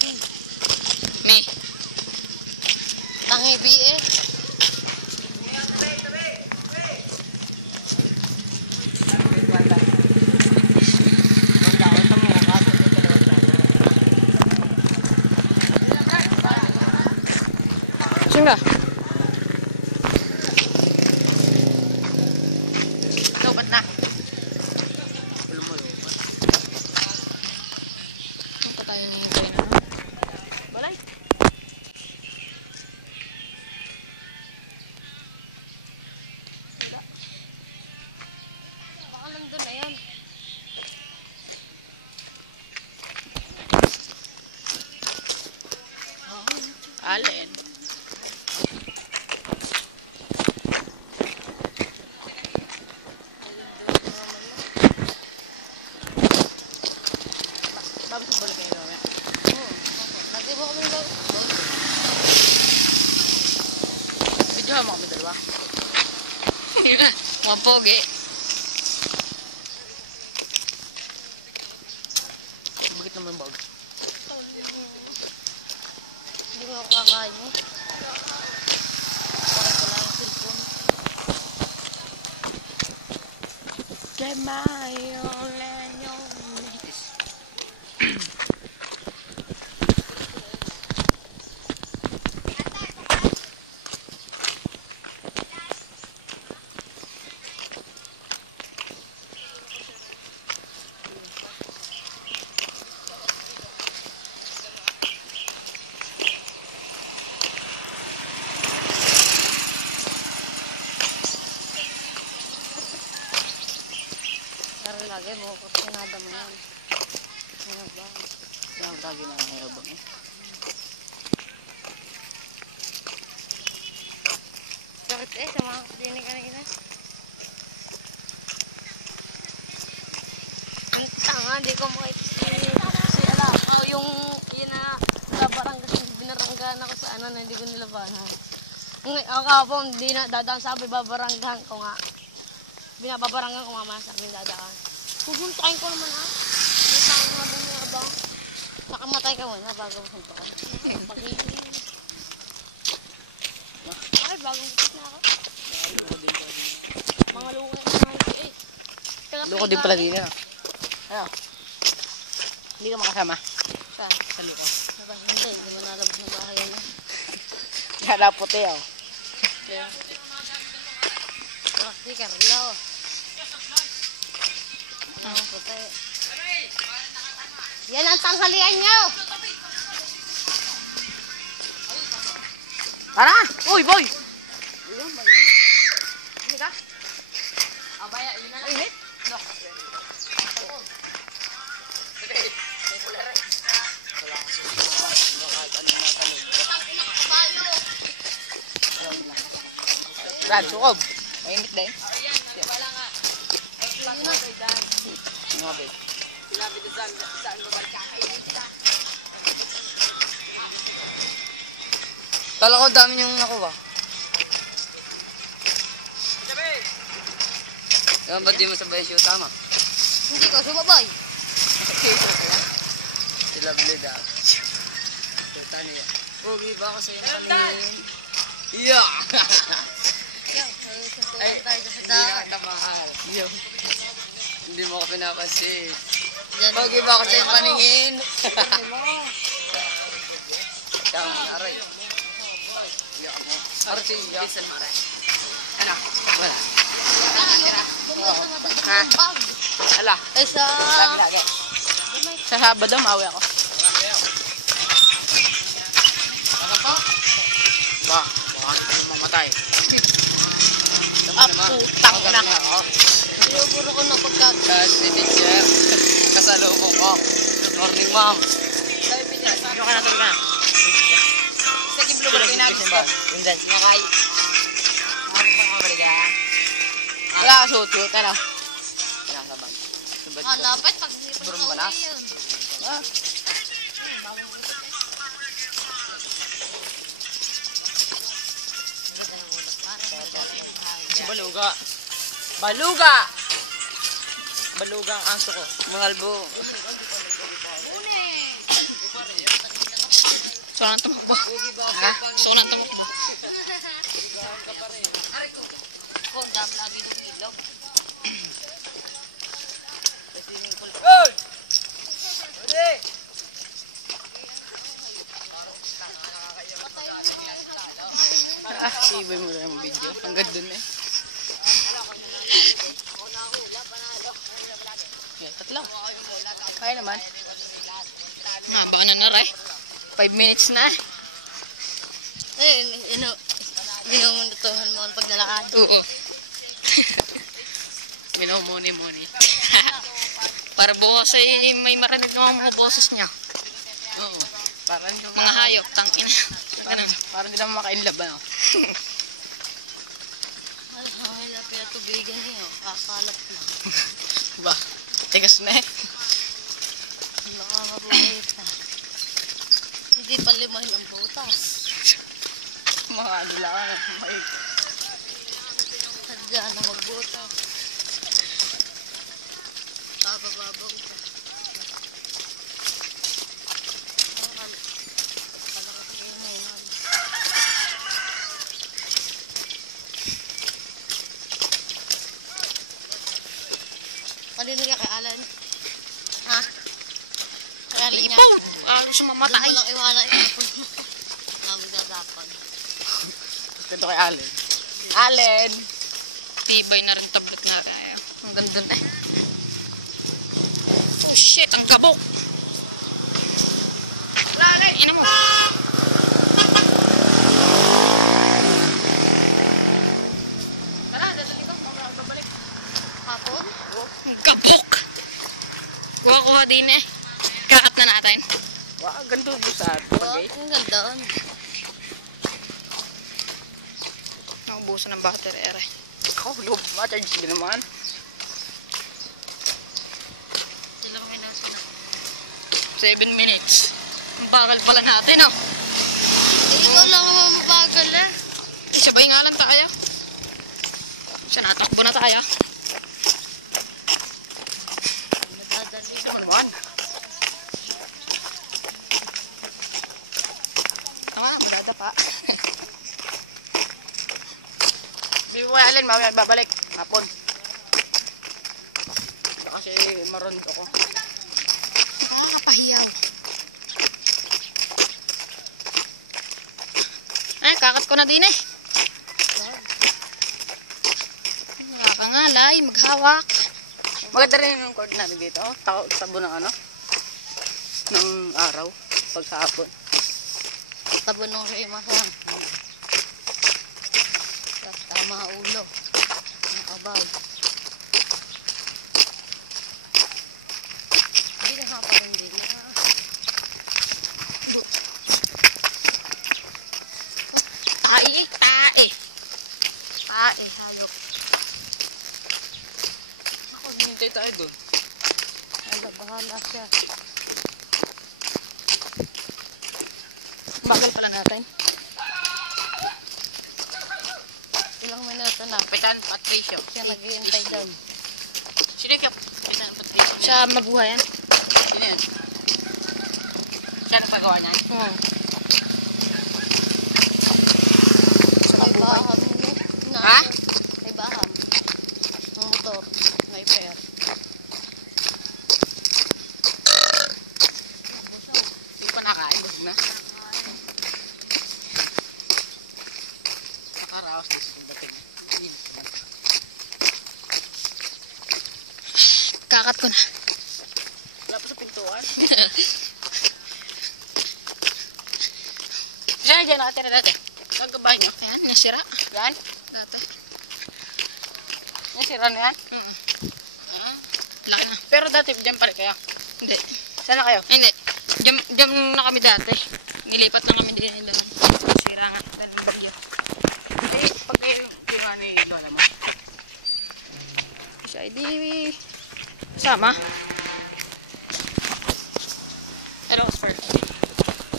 bi. Me. Tangi bi eh. Sino? Lobat na. Saan pa tayo nangyay na? Balay. Wala. Baka nandun na yan. Alin? Babas sa balik kayo namin. Oo. Lagi ba kami daw? Video mo kami dalawa. Hindi na. Mga pogi. Bakit naman bag? Hindi mo ako kakain eh. Bakit wala yung cellphone? Get my own and your lagi mo ko sinada mo yan. Ano ba? Yan lagi na ngayabang eh. Bakit eh? Sa mga klinik ka na kita? Ang tanga, di ko makita si ala. Oh, yung yun na labarangga, binaranggahan ako sa ano na hindi ko nilabanan. Ang kapon, hindi na dadaan sabi babaranggahan ko nga. Binababaranggan ko nga sabi dadaan. Pupuntakin ko naman ah. May tao nga ba niya abang? Nakamatay ka muna bago mo suntukan. Pag-ibig. Ay, bagong kikit na ako. Mga luko na eh. Luko din pala din ah. Ano? Hindi ka makasama? Saan? Sa luko. Hindi mo nalabas na bahay yan eh. Kaya puti ah. Kaya. Di karla oh. Yan ang tanghalian nyo. Tara! Uy, boy! Hindi ka? Abaya, yun na lang. Init? No. Brad, sukob. Mainit din. Wala nga. Yun na. Sinabi. Sinabi ko saan mo ba kakainin ka? Kala ko dami niyong nakuha. Yan, ba't di mo sabay siya tama? Hindi ko, sumabay. Si Lovely daw. Kita niya. Pogi ba ako sa iyong kaninin? Yeah! Yan, sasuwan tayo sa Hindi daan. na mahal. Hindi mo ako pinapansin. Yan. Pogi ba ako sa iyong paningin? Ikaw, aray. Iyak mo. Aray siya iyak. Bisan mo, aray. Ano? Wala. Ha? Ala. Ay sa... Sa Sabado, maawi ako. Ano po? Ba, baka mamatay. Putang na. Sinuburo ko ng pagkakas. Si teacher, kasalubong ko. Good morning, ma'am. Ano ka na tulog ka na? Second blue ba pinagis ko? Yung dance. Sinakay. Wala ka suot-suot, ano? Pinasabang. Lapit pag Burong banas. Ah. Si Baluga. Baluga! Baluga ang aso ko. Mga albo. Gusto ko nang tumakbo. Ha? Gusto ko nang tumakbo. Ko, dapat lagi ng ilaw. Good! Ready? Ibay mo na yung video. Hanggang dun eh. Yeah, tatlo. Kaya naman. Baka na na rin. 5 minutes na. Yung natutuhan mo ang paglalakad. Oo. Minumuni-muni. Para bukas ay may marinig naman mga boses niya. Oo. Parang yung mga hayop. Tangin. Parang hindi naman makainlab. Ano? Ay, na pinatubigan niyo. Kakalap lang. Ba? Tigas na eh. Nakakabuhay pa. Hindi pa limahin ang butas. Mga ano lang. Sadya na magbutas. Kabababaw pa. Kanino niya kay Alan? Ha? Kay Alan niya? Gusto mamatay. Doon mo lang iwala itapon mo. Namin natapon. Ganito kay Allen. Allen! Tibay na rin tablet na rin. Ang ganda na eh. Oh shit! Ang kabok! Lali! Ina mo! Tara, dadali ko. Babalik. Hapon? Ang kabok! Kuha-kuha din eh. Kakat na natin. Wow, ganito busat. Wow, ang ganda. Naubusan ng battery ere. Ako, loob. Ma-charge din naman. Sila kami nasa na. 7 minutes. Ang bagal pala natin, oh. Ikaw lang ang mabagal eh. Sabay nga lang tayo. Siya, natakbo na tayo. Nadadali Ito naman. Tama, madadapa. Sabi mo Allen, mamaya babalik. Hapon. Kasi maroon ako. Napahiyaw. Kakat ko na din eh. Nakakangalay, maghawak. Maganda rin yung cord natin dito. Tabo ng ano? Ng araw. Pag sa hapon. Tabo nung sa imasang. Tama ulo. Nakabaw. Hindi na hapa rin din na. Tae. Hayok. Ako, hintay tayo doon. Ala, bahala siya. Bagal pala natin. Ilang minuto na. Kapitan Patricio. Siya naghihintay doon. Sino yung Kapitan Patricio? Siya mabuhay yan. Sino yan? Siya nagpagawa niyan? May baham niya. Ha? May baham. Ang motor. May pair. Hindi pa nakain. Busog na. Araos dito yung dating. Kakat ko na. Wala pa sa pintuan. Diyan nakatira dati. Saan ka bahay nyo? Ayan, nasira. Yan? Dati. Nasira na yan? Laki na. Pero dati dyan pa rin kaya. Hindi. Saan na kayo? Hindi. Diyan na kami dati. Nilipat na kami din nila. Sira nga. Eh, pag kayo kinuha ni Lola mo. Siya, di sama.